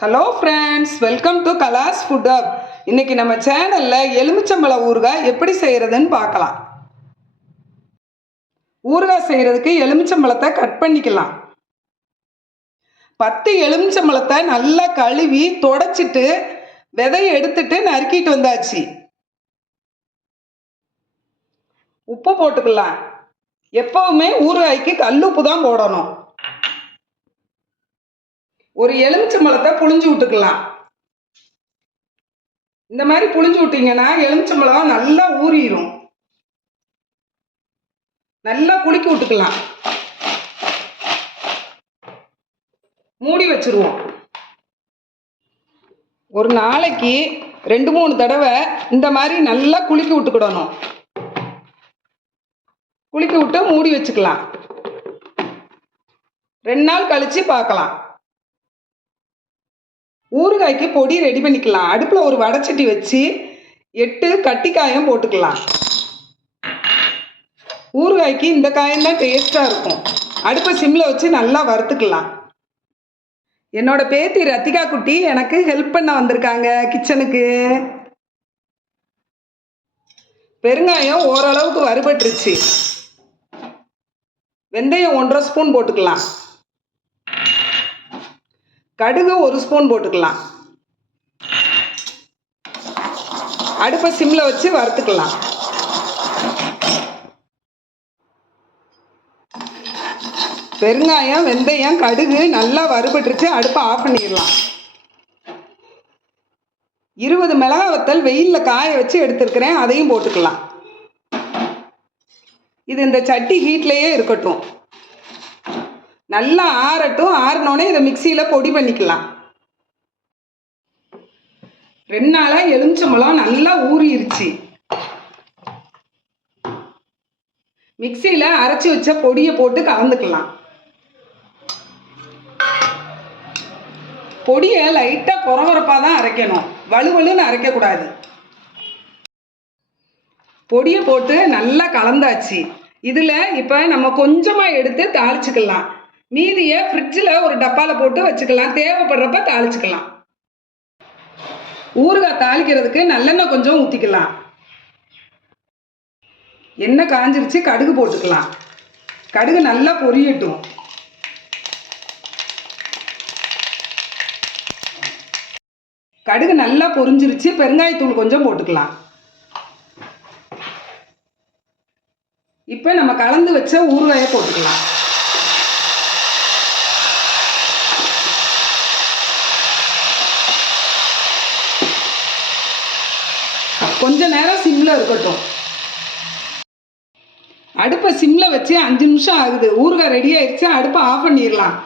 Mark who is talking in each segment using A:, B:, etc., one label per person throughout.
A: Hello friends welcome to கலாஸ் food up இன்னைக்கு நம்ம சேனலில் எலுமிச்சம்பழ ஊறுகாய் எப்படி செய்கிறதுன்னு பார்க்கலாம். ஊறுகாய் செய்கிறதுக்கு எலுமிச்சம்பழத்தை கட் பண்ணிக்கலாம். பத்து எலுமிச்சம்பழத்தை நல்லா கழுவி தொடச்சிட்டு விதையை எடுத்துட்டு நறுக்கிட்டு வந்தாச்சு. உப்பு போட்டுக்கலாம். எப்பவுமே ஊறுகாய்க்கு கல்லுப்பு தான் போடணும். ஒரு எலுமிச்சம்பழத்தை புழிஞ்சு விட்டுக்கலாம். இந்த மாதிரி புழிஞ்சு விட்டீங்கன்னா எலுமிச்சம்பழம் நல்லா ஊறிடும் நல்லா குளிக்க விட்டுக்கலாம். மூடி வச்சிருவோம். ஒரு நாளைக்கு ரெண்டு மூணு தடவை இந்த மாதிரி நல்லா குளிக்க விட்டுக்கிடணும். குளிக்க விட்டு மூடி வச்சுக்கலாம். ரெண்டு நாள் கழிச்சு பார்க்கலாம். ஊறுகாய்க்கு பொடி ரெடி பண்ணிக்கலாம். அடுப்பில் ஒரு வடைச்சட்டி வச்சு எட்டு கட்டிக்காயம் போட்டுக்கலாம். ஊறுகாய்க்கு இந்த காயம் தான் டேஸ்ட்டாக இருக்கும். அடுப்பை சிம்மில் வச்சு நல்லா வறுத்துக்கலாம். என்னோட பேத்தி ரத்திகா குட்டி எனக்கு ஹெல்ப் பண்ண வந்திருக்காங்க கிச்சனுக்கு பெருங்காயம் ஓரளவுக்கு வறுபட்டுருச்சு. வெந்தயம் ஒன்றரை ஸ்பூன் போட்டுக்கலாம். கடுகு ஒரு ஸ்பூன் போட்டுக்கலாம். அடுப்பை சிம்மில் வச்சு வறுத்துக்கலாம். பெருங்காயம் வெந்தயம் கடுகு நல்லா வறுபட்டுருச்சு. அடுப்பை ஆஃப் பண்ணிடலாம். இருபது மிளகா வத்தல் வெயிலில் காய வச்சு எடுத்துருக்கிறேன். அதையும் போட்டுக்கலாம். இது இந்த சட்டி ஹீட்லேயே இருக்கட்டும். நல்லா ஆறட்டும் ஆறினோடனே இதை மிக்சியில் பொடி பண்ணிக்கலாம். ரெண்டு நாளாக எலுமிச்சம்பழம் நல்லா ஊறிடுச்சு மிக்சியில் அரைச்சி வச்ச பொடியை போட்டு கலந்துக்கலாம். பொடியை லைட்டாக குறவரப்பாக தான் அரைக்கணும். வலுவலுன்னு அரைக்கக்கூடாது. பொடியை போட்டு நல்லா கலந்தாச்சு. இதில் இப்போ நம்ம கொஞ்சமாக எடுத்து தாளிச்சுக்கலாம். மீதியை ஃப்ரிட்ஜில் ஒரு டப்பாவில் போட்டு வச்சுக்கலாம். தேவைப்படுறப்ப தாளிச்சுக்கலாம். ஊறுகாய் தாளிக்கிறதுக்கு நல்லெண்ணெய் கொஞ்சம் ஊற்றிக்கலாம் எண்ணெய் காஞ்சிருச்சு கடுகு போட்டுக்கலாம். கடுகு நல்லா பொரியட்டும். கடுகு நல்லா பொரிஞ்சிருச்சு பெருங்காயத்தூள் கொஞ்சம் போட்டுக்கலாம். இப்போ நம்ம கலந்து வச்ச ஊறுகாயை போட்டுக்கலாம். கொஞ்ச நேரம் சிம்மில் இருக்கட்டும். அடுப்பை சிம்மில் வச்சு அஞ்சு நிமிஷம் ஆகுது. ஊறுகாய் ரெடி ஆயிடுச்சு. அடுப்பை ஆஃப் பண்ணிடலாம்.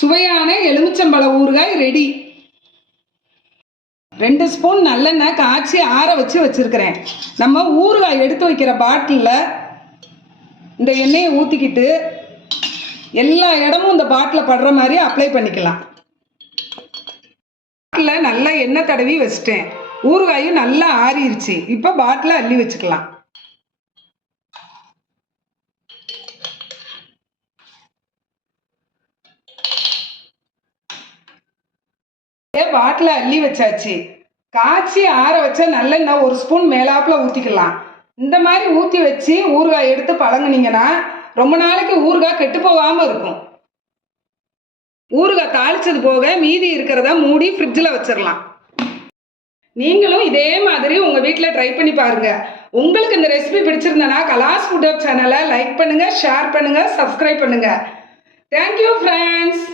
A: சுவையான எலுமிச்சம்பழ ஊறுகாய் ரெடி ரெண்டு ஸ்பூன் நல்லெண்ணெய் காய்ச்சி ஆற வச்சு வச்சுருக்கிறேன். நம்ம ஊறுகாய் எடுத்து வைக்கிற பாட்டிலில் இந்த எண்ணெயை ஊற்றிக்கிட்டு எல்லா இடமும் இந்த பாட்டில் படுற மாதிரி அப்ளை பண்ணிக்கலாம். பாட்டில் நல்லா எண்ணெய் தடவி வச்சிட்டேன். ஊறுகாயும் நல்லா ஆறிடுச்சு இப்போ பாட்டில் அள்ளி வச்சுக்கலாம். பாட்டில் அள்ளி வச்சாச்சு. காய்ச்சி ஆற வச்சா நல்லெண்ணெய் ஒரு ஸ்பூன் மேலாப்பில் ஊற்றிக்கலாம் இந்த மாதிரி ஊற்றி வச்சு ஊறுகாய் எடுத்து பழங்குனீங்கன்னா ரொம்ப நாளைக்கு ஊறுகாய் கெட்டு போகாமல் இருக்கும். ஊறுகாய் தாளிச்சது போக மீதி இருக்கிறத மூடி ஃப்ரிட்ஜில் வச்சிடலாம் நீங்களும் இதே மாதிரி உங்கள் வீட்டில் ட்ரை பண்ணி பாருங்கள் உங்களுக்கு இந்த ரெசிபி பிடிச்சிருந்தனா கலாஸ் ஃபுட் சேனலை லைக் பண்ணுங்கள் ஷேர் பண்ணுங்கள் சப்ஸ்கிரைப் பண்ணுங்கள் தேங்க்யூ ஃப்ரெண்ட்ஸ்